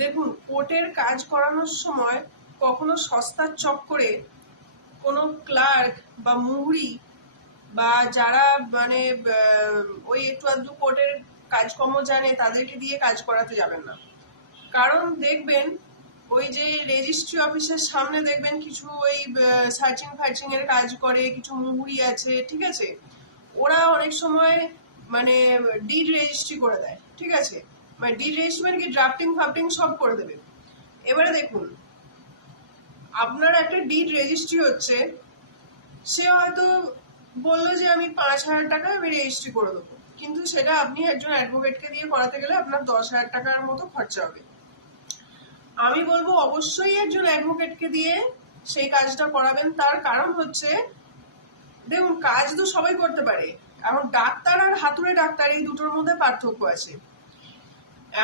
দেখুন, কোর্টের কাজ করানোর সময় কখনো সস্তার চক্করে কোনো ক্লার্ক বা মুহুরি বা যারা মানে ওই একটু আধটু কোর্টের কাজকর্ম জানে তাদেরকে দিয়ে কাজ করাতে যাবেন না। কারণ দেখবেন ওই যে রেজিস্ট্রি অফিসের সামনে দেখবেন কিছু ওই সার্চিং ফার্চিং এর কাজ করে কিছু মুহুরি আছে, ঠিক আছে। ওরা অনেক সময় মানে ডিড রেজিস্ট্রি করে দেয়, ঠিক আছে। মানে ডিড রেজিস্ট্রি মানে কি ড্রাফটিং ফাফটিং সব করে দেবে। এবারে দেখুন, আপনার একটা ডিড রেজিস্ট্রি হচ্ছে, সে হয়তো বললো যে আমি 5,000 টাকা আমি রেজিস্ট্রি করে দেবো, কিন্তু সেটা আপনি একজন অ্যাডভোকেটকে দিয়ে করাতে গেলে আপনার 10,000 টাকার মতো খরচা হবে। আমি বলবো অবশ্যই একজন অ্যাডভোকেটকে দিয়ে সেই কাজটা করাবেন। তার কারণ হচ্ছে, দেখুন, কাজ তো সবাই করতে পারে। এখন ডাক্তার আর হাতুড়ে ডাক্তার এই দুটোর মধ্যে পার্থক্য আছে।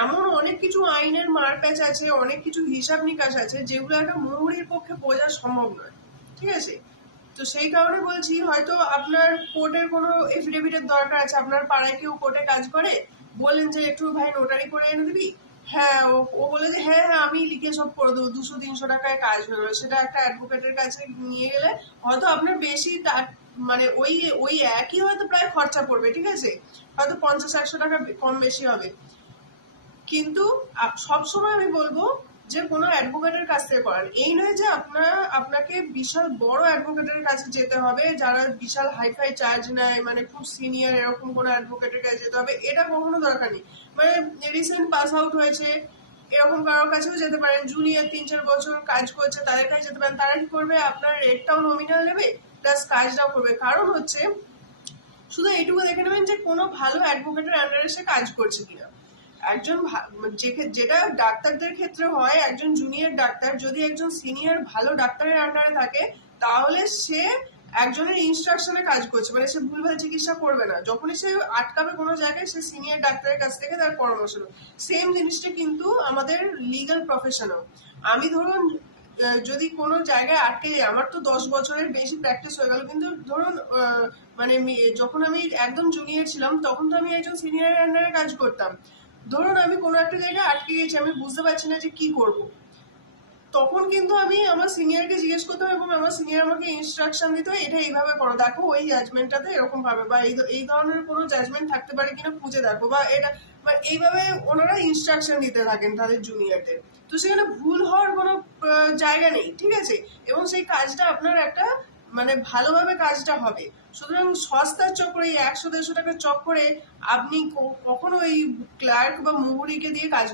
এমন অনেক কিছু আইনের মারপ্যাচ আছে, অনেক কিছু হিসাব নিকাশ আছে যেগুলো একটা মুহুরির পক্ষে বোঝা সম্ভব নয়, ঠিক আছে। তো সেই কারণে বলছি, হয়তো আপনার কোর্টের কোনো এফিডেভিটের দরকার আছে, আপনার পাড়ায় কেউ কোর্টে কাজ করে, বললেন যে একটু ভাই নোটারি করে এনে দিবি। হ্যাঁ, ও বলে যে হ্যাঁ হ্যাঁ আমি লিখে সব করে দেবো, 200-300 টাকায় কাজ হয়ে গেলো। সেটা একটা অ্যাডভোকেটের কাছে নিয়ে গেলে হয়তো আপনার বেশি মানে ওই ওই একই হয়তো প্রায় খরচা পড়বে, ঠিক আছে, হয়তো 50-100 টাকা কম বেশি হবে। কিন্তু সবসময় আমি বলবো যে কোনো অ্যাডভোকেটের কাছ থেকে করান। এই নয় যে আপনাকে বিশাল বড় অ্যাডভোকেটের কাছে যেতে হবে যারা বিশাল হাইফাই চার্জ নেয়, মানে খুব সিনিয়র এরকম কোনো অ্যাডভোকেটের কাছে যেতে হবে, এটা কখনো দরকার নেই। মানে রিসেন্ট পাস আউট হয়েছে এরকম কারোর কাছেও যেতে পারেন, জুনিয়র 3-4 বছর কাজ করছে তাদের কাছে যেতে পারেন। তারা কি করবে, আপনার রেটটাও নমিনাল নেবে প্লাস কাজটাও করবে। কারণ হচ্ছে শুধু এইটুকু দেখে নেবেন যে কোনো ভালো অ্যাডভোকেটের আন্ডারে সে কাজ করছে কিনা। একজন যেটা ডাক্তারদের ক্ষেত্রে হয়, একজন জুনিয়র ডাক্তার যদি একজন সিনিয়র ভালো ডাক্তারের আন্ডারে থাকে তাহলে সে একজনের ইনস্ট্রাকশনে কাজ করছে, মানে সে ভুলভাল চিকিৎসা করবে না। যখনই সে আটকাবে কোনো জায়গায়, সে সিনিয়র ডাক্তারের কাছ থেকে তার পরামর্শ নেবে। সেম জিনিসটা কিন্তু আমাদের লিগাল প্রফেশনেও। আমি ধরুন যদি কোনো জায়গায় আটকে যাই, আমার তো 10 বছরের বেশি প্র্যাকটিস হয়ে গেল, কিন্তু ধরুন মানে যখন আমি একদম জুনিয়র ছিলাম তখন তো আমি একজন সিনিয়রের আন্ডারে কাজ করতাম। ধরুন আমি কোনো একটা জায়গায় আটকে গেছি, আমি বুঝতে পারছি না যে কি করব, তখন কিন্তু আমি আমার সিনিয়রকে জিজ্ঞেস করতাম এবং আমার সিনিয়র আমাকে ইনস্ট্রাকশন দিত, এটা এইভাবে করো, দেখো ওই জাজমেন্টটাতে এরকম ভাবে, বা এই ধরনের কোনো জাজমেন্ট থাকতে পারে কিনা খুঁজে দেখো, বা এটা বা এইভাবে ওনারা ইনস্ট্রাকশন দিতে থাকেন তাদের জুনিয়রদের। তো সেখানে ভুল হওয়ার কোনো জায়গা নেই, ঠিক আছে। এবং সেই কাজটা আপনার একটা মানে ভালোভাবে কাজটা হবে। সুতরাং সস্তার চক্করে, 100-150 টাকার চক্করে আপনি কখনো ওই ক্লার্ক বা মুহুরিকে দিয়ে কাজ